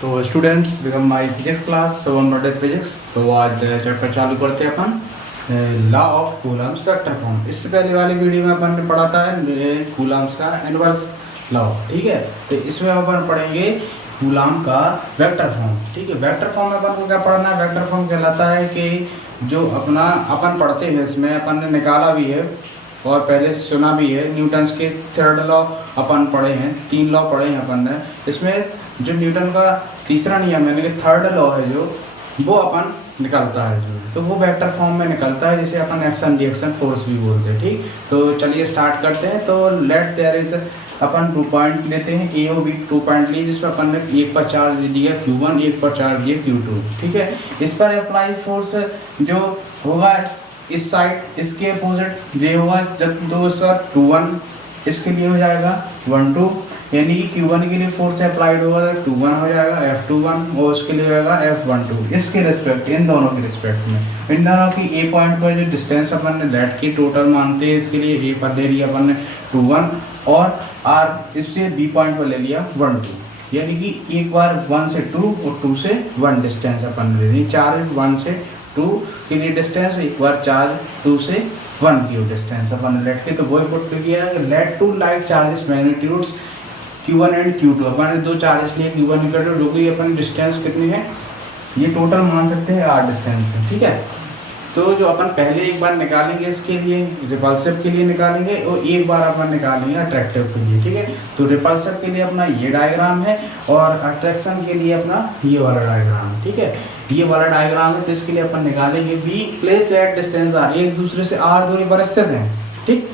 तो students become my physics class 7 physics. तो आज चैप्टर चालू करते हैं अपन law of Coulomb's vector form. इससे पहले वाली वीडियो में अपन ने पढ़ा था कूलम्स का इनवर्स लॉ, ठीक है। तो इसमें अपन पढ़ेंगे कूलम का वेक्टर फॉर्म, ठीक है। वेक्टर फॉर्म में अपन को क्या पढ़ना है? वेक्टर फॉर्म कहलाता है कि जो अपना अपन पढ़ते हैं इसमें अपन ने निकाला भी है और पहले सुना भी है। न्यूटन्स के थर्ड लॉ अपन पढ़े हैं, 3 लॉ पढ़े हैं अपन ने। इसमें जो न्यूटन का तीसरा नियम है यानी कि थर्ड लॉ है जो वो अपन निकलता है जो, तो वो वेक्टर फॉर्म में निकलता है, जिसे अपन एक्शन रिएक्शन फोर्स भी बोलते हैं, ठीक। तो चलिए स्टार्ट करते हैं। तो लेट देयर इज अपन 2 पॉइंट लेते हैं, ए और बी 2 पॉइंट लिए, जिसमें अपन ने एक पर चार्ज दिया Q1, एक पर चार्ज दिया Q2, ठीक है। इस पर अप्लाई फोर्स जो होगा इस साइड इसके अपोजिट ये होगा, जब 2 सर 2-1 इसके लिए हो जाएगा 1-2, यानी कि Q1 के लिए फोर्स अप्लाइड होगा तो 2-1 हो जाएगा F21 और उसके लिए होगा F12। इसके रिस्पेक्ट, इन दोनों के रिस्पेक्ट में, इन दोनों की ए पॉइंट पर जो डिस्टेंस अपन ने लेट की टोटल मानते हैं, इसके लिए ए पर ले लिया अपन ने 2-1 और आर इससे बी पॉइंट पर ले लिया 1-2, यानी कि एक बार 1 से 2 और 2 से 1 डिस्टेंस अपन ले ली। चार्ज 1 से 2 के लिए डिस्टेंस, एक बार चार्ज 2 से 1 की डिस्टेंस अपन लेट के, तो वही पुट किया है। Let to like charges magnitudes Q1 and Q2, अपन ने 2 चार्जेस लिए Q1 और Q2, जो कि अपन डिस्टेंस कितनी है ये टोटल मान सकते हैं R डिस्टेंस है, ठीक है। तो जो अपन पहले एक बार निकालेंगे इसके लिए रिपल्सिव के लिए निकालेंगे और एक बार अपन निकालेंगे अट्रैक्टिव के लिए, ठीक है। तो रिपल्सिव के लिए अपना ये डायग्राम है और अट्रैक्शन के लिए अपना ये वाला डायग्राम, ठीक है। ये वाला डायग्राम है, तो इसके लिए अपन निकालेंगे be place at distance R, एक दूसरे से R दूरी पर स्थित है, ठीक।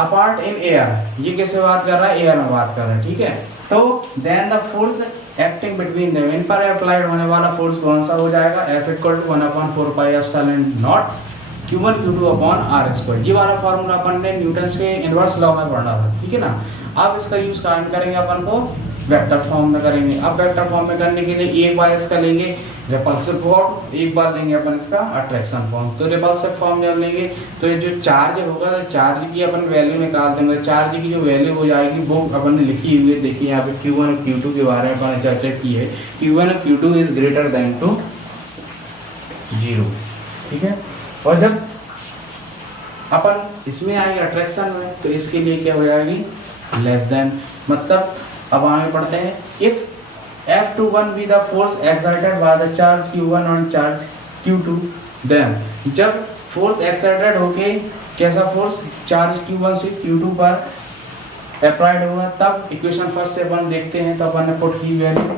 अपार्ट इन एयर, ये कैसे बात कर रहा है? एयर में बात कर रहा है, ठीक है। तो then the force acting between them, इन पर अप्लाइड होने वाला फोर्स कौन सा हो जाएगा? F = 1/4πε0 Q1 Q2 R²। ये वाला फॉर्मूला अपन ने न्यूटन्स के इनवर्स लॉ में पढ़ा था, ठीक है ना। अब इसका यूज कहाँ करेंगे अपन को? वेक्टर फॉर्म में करेंगे। अब वेक्टर फॉर्म में करने के लिए एक बार इसका लेंगे रिपल्सिव फॉर्म, एक बार लेंगे अपन इसका अट्रैक्शन फॉर्म। तो रिपल्सिव फॉर्म जब लेंगे तो ये जो चार्ज होगा, तो चार्ज की अपन वैल्यू निकाल देंगे। चार्ज की जो वैल्यू हो जाएगी वो अपन ने लिखी हुई है, देखिए यहाँ पे Q1 और Q2 के बारे में अपन ने चर्चा की है। Q1 और Q2 is greater than to 0, ठीक है। और जब अपन इसमें आएंगे अट्रैक्शन में, तो इसके लिए क्या हो जाएगी? लेस देन, मतलब अब आगे पढ़ते हैं। If F21 be the force exerted by the charge Q1 on charge Q2, then जब फोर्स एक्सर्टेड होके कैसा फोर्स चार्ज Q1 से Q2 पर अप्लाइड होगा, तब इक्वेशन फर्स्ट से अपन देखते हैं। तो अपन ने पुट की वैल्यू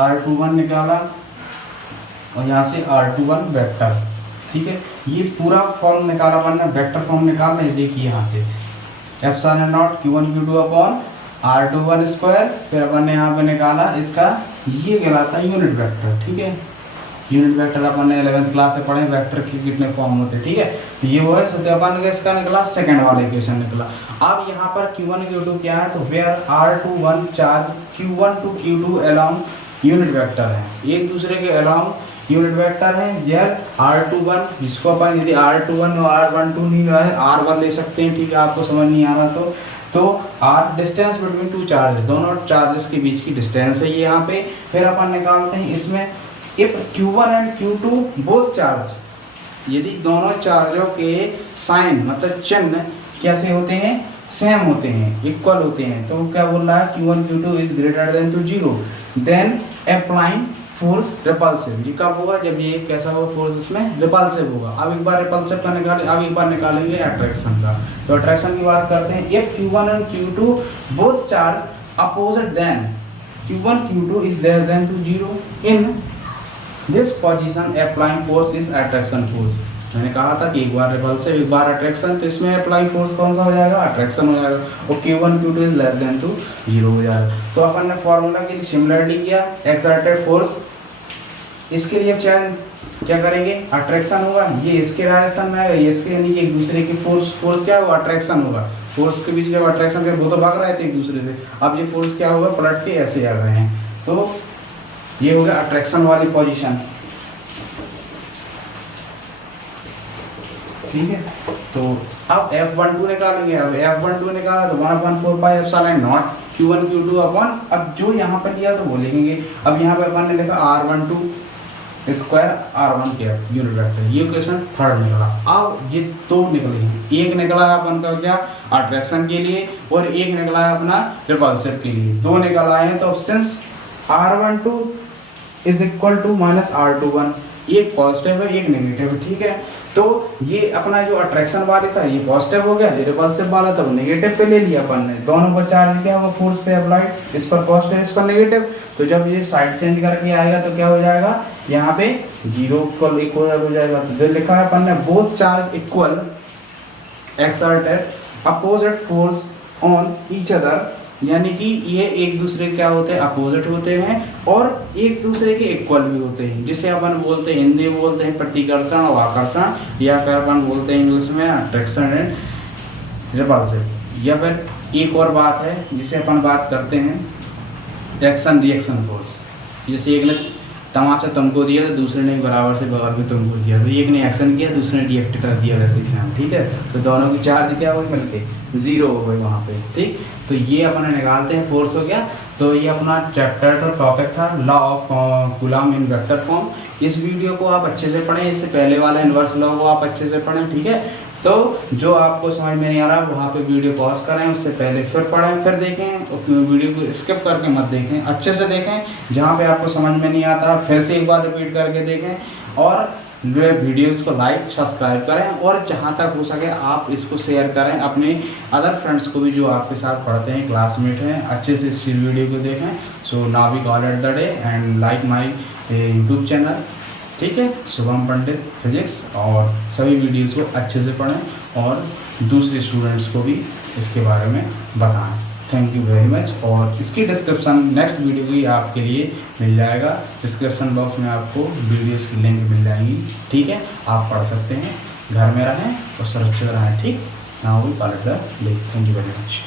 R21 निकाला और यहाँ से R21 वेक्टर, ठीक है। ये पूरा फॉर्म निकाला अपन ने, वेक्टर फॉर्म निकाल रहे हैं, देखिए यहाँ से ε0 Q1 Q2 R21², फिर अपन ने यहाँ पे निकाला इसका, ये कहलाता है यूनिट वेक्टर, ठीक है। यूनिट वेक्टर अपन ने 11th क्लास से पढ़े, वेक्टर के कितने फॉर्म होते हैं, ठीक है। तो ये वो है, तो अपन ने इसका निकला सेकंड वाला इक्वेशन निकला। अब यहाँ पर Q1 Q2 क्या है? तो where R21 charge Q1 to Q2 along unit vector है, एक दूसरे के अलोंग यूनिट वेक्टर है। वेयर R21, जिसको अपन यदि R21 और R12 नहीं है, R1 ले सकते हैं, ठीक है। आपको समझ नहीं आ रहा तो R डिस्टेंस बिटवीन 2 चार्जेस, दोनों चार्जेस के बीच की डिस्टेंस है ये यहाँ पे। फिर अपन निकालते हैं इसमें if Q1 and Q2 both charge, यदि दोनों चार्जों के साइन मतलब चिन्ह कैसे होते हैं? सेम होते हैं, इक्वल होते हैं। तो क्या बोल रहा है? Q1 Q2 is greater than to 0, then applying force repulsive. ये कब होगा? जब ये कैसा होगा फोर्स इसमें रिपल्सिव होगा। अब एक बार रिपल्सिव का निकालें, अब एक बार निकालेंगे अट्रैक्शन का। तो अट्रैक्शन की बात करते हैं। If Q1 and Q2 both charge opposite, then Q1 Q2 is less than to 0, in this position applying force is attraction force. मैंने कहा था कि एक बार रिपल्सिव एक बार अट्रैक्शन, तो इसमें अप्लाई फोर्स कौन सा हो जाएगा? अट्रैक्शन हो जाएगा। और Q1 Q2 is less than to 0 हो जाएगा। तो अपन ने फॉर्मूला के लिए सिमिलरली किया, एक्सर्टेड फोर्स, इसके लिए क्या करेंगे? अट्रैक्शन होगा, ये इसके डायरेक्शन में आएगा, ये इसके, यानी कि एक दूसरे की फोर्स क्या होगा? अट्रैक्शन होगा। फोर्स के बीच जब अट्रैक्शन के वो तो भाग रहे थे एक दूसरे से, अब ये फोर्स क्या होगा? पलट के ऐसे आ रहे हैं। तो ये हो गया अट्रैक्शन वाली पोजीशन। ठीक है। तो अब F12 निकालेंगे। अब F12 निकाला तो 1/4 pi epsilon not Q1 Q2 upon, अब जो यहाँ पर लिया तो वो लिखेंगे। अब यहाँ पे अपन ने लिखा R12 square R1 cap unit vector, ये क्वेश्चन थर्ड निकला। अब ये दो निकले हैं, एक निकला है अपन का क्या अट्रैक्शन के लिए और एक निकला है अपना रिपल्सिव के लिए, दो निकल आए हैं। तो since R12 is equal to minus R21, एक पॉजिटिव है एक नेगेटिव है, ठीक है। तो ये अपना जो अट्रैक्शन वाला था ये पॉजिटिव हो गया, जो रिपल्सिव वाला था वो नेगेटिव पे ले लिया अपन ने। दोनों का चार्ज क्या होगा फोर्स पे अप्लाइड, इस पर पॉजिटिव इस पर नेगेटिव। तो जब ये साइड चेंज करके आएगा तो क्या हो जाएगा, यहाँ पे जीरो इक्वल हो जाएगा। तो जो लिखा है अपन ने both charge equal exerted opposite force on each other, यानी कि ये एक दूसरे क्या होते हैं अपोजिट होते हैं और एक दूसरे के इक्वल भी होते हैं, जिसे अपन बोलते हैं हिंदी में बोलते हैं प्रतिकर्षण और आकर्षण, या फिर अपन बोलते हैं इंग्लिश में अट्रैक्शन एंड रिपल्सिव। या फिर एक और बात है जिसे अपन बात करते हैं एक्शन रिएक्शन फोर्स। जैसे एक ने तमाचा तुमको दिया तो दूसरे ने बराबर से बगल में तुमको दिया, तो एक ने एक्शन किया दूसरे ने रिएक्ट कर दिया वैसे ही सेम, ठीक है। तो दोनों की चार्ज क्या हुई मिलके जीरो हो गई वहाँ पे, ठीक। तो ये अपन निकालते हैं फोर्स हो गया। तो ये अपना चैप्टर का टॉपिक था law of coulomb in vector form. इस वीडियो को आप अच्छे से पढ़ें, इससे पहले वाला इन्वर्स लॉ को आप अच्छे से पढ़ें, ठीक है। तो जो आपको समझ में नहीं आ रहा वहाँ पे वीडियो पॉज करें, उससे पहले फिर पढ़ें फिर देखें, वीडियो को स्किप करके मत देखें, अच्छे से देखें। जहाँ पे आपको समझ में नहीं आता फिर से एक बार रिपीट करके देखें, और वीडियोस को लाइक सब्सक्राइब करें, और जहाँ तक हो सके आप इसको शेयर करें अपने अदर फ्रेंड्स को भी जो आपके साथ पढ़ते हैं क्लासमेट हैं, अच्छे से इस वीडियो को देखें। So now we call it the day and like my YouTube channel, ठीक है, शुभम पंडित फिजिक्स, और सभी वीडियोस को अच्छे से पढ़ें और दूसरे स्टूडेंट्स को भी इसके बारे में बताएं। Thank you very much. और इसकी डिस्क्रिप्शन नेक्स्ट वीडियो भी आपके लिए मिल जाएगा, डिस्क्रिप्शन बॉक्स में आपको वीडियोस की लिंक मिल जाएंगी, ठीक है। आप पढ़ सकते हैं, घर में रहें और सुरक्षित रहें, ठीक। Now we call it the day. Thank you very much.